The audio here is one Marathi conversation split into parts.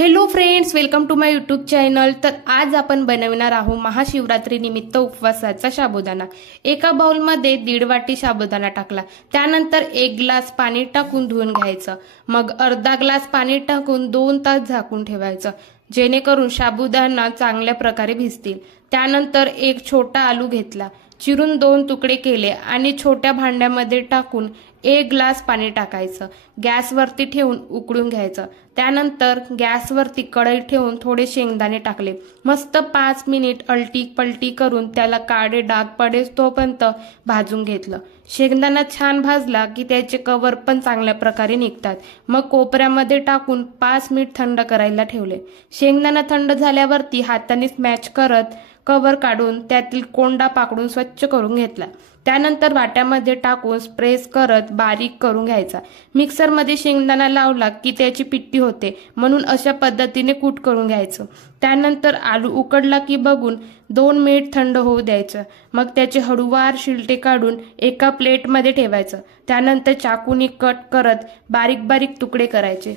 Hello friends, welcome to my YouTube channel. तर आज आपण बनवणार आहोत महाशिवरात्री निमित्त उपवासाचा साबुदाणा। एका बाउलमध्ये 1.5 वाटी साबुदाणा टाकला, त्यानंतर 1 ग्लास पाणी टाकून धुवून घ्यायचं। मग अर्धा ग्लास पाणी टाकून 2 तास झाकून ठेवायचं, जेणेकरून साबुदाणा चांगल्या प्रकारे भिजतील। त्यानंतर एक छोटा आलू घेतला, चिरून 2 तुकडे केले आणि छोट्या भांड्यामध्ये टाकून 1 ग्लास पाणी टाकायचं। गॅसवरती ठेवून उकळून घ्यायचं। त्यानंतर गॅसवरती कढई ठेवून थोडे शेंगदाणे टाकले। मस्त 5 मिनिट अलटी पलटी करून त्याला काळे डाग पडेस तोपर्यंत भाजून घेतलं। शेंगदाणा छान भाजला की त्याचे कवर पण चांगल्या प्रकारे निघतात। मग कोपऱ्यामध्ये टाकून 5 मिनिट थंड करायला ठेवले। शेंगदाणा थंड झाल्यावरती हाताने स्मॅश करत कवर काढून त्यातील कोंडा पाकडून स्वच्छ करून घेतला। त्यानंतर वाट्यामध्ये टाकून प्रेस करत बारीक करून घ्यायचा। मिक्सरमध्ये शेंगदाणा लावला की त्याची पिट्टी होते, म्हणून अशा पद्धतीने कूट करून घ्यायचं। त्यानंतर आलू उकडला की बघून 2 मिनिट थंड होऊ द्यायचं। मग त्याचे हळूवार शिलटे काढून एका प्लेटमध्ये ठेवायचं। त्यानंतर चाकूने कट करत बारीक बारीक तुकडे करायचे।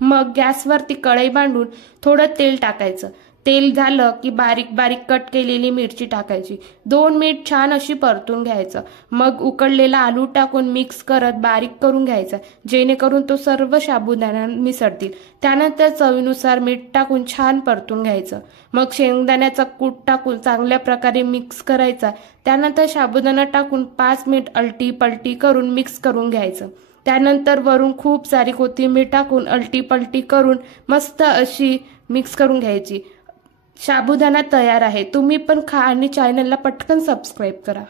मग गॅसवरती कढई बांधून थोडं तेल टाकायचं। तेल झालं की बारीक बारीक कट केलेली मिरची टाकायची। 2 मिनिट छान अशी परतून घ्यायचं। मग उकडलेला आलू टाकून मिक्स करत बारीक करून घ्यायचा, जेणेकरून तो सर्व साबुदाणा मिसळतील। त्यानंतर चवीनुसार मीठ टाकून छान परतून घ्यायचं। मग शेंगदाण्याचा कूट टाकून चांगल्या प्रकारे मिक्स करायचा। त्यानंतर साबुदाणा टाकून 5 मिनिट अलटी पलटी करून मिक्स करून घ्यायचं। त्यानंतर वरून खूप सारी कोथिंबीर टाकून अलटी पलटी करून मस्त अशी मिक्स करून घ्यायची। साबुदाणा तयार आहे। तुम्ही पण खा आणि चॅनलला पटकन सबस्क्राइब करा।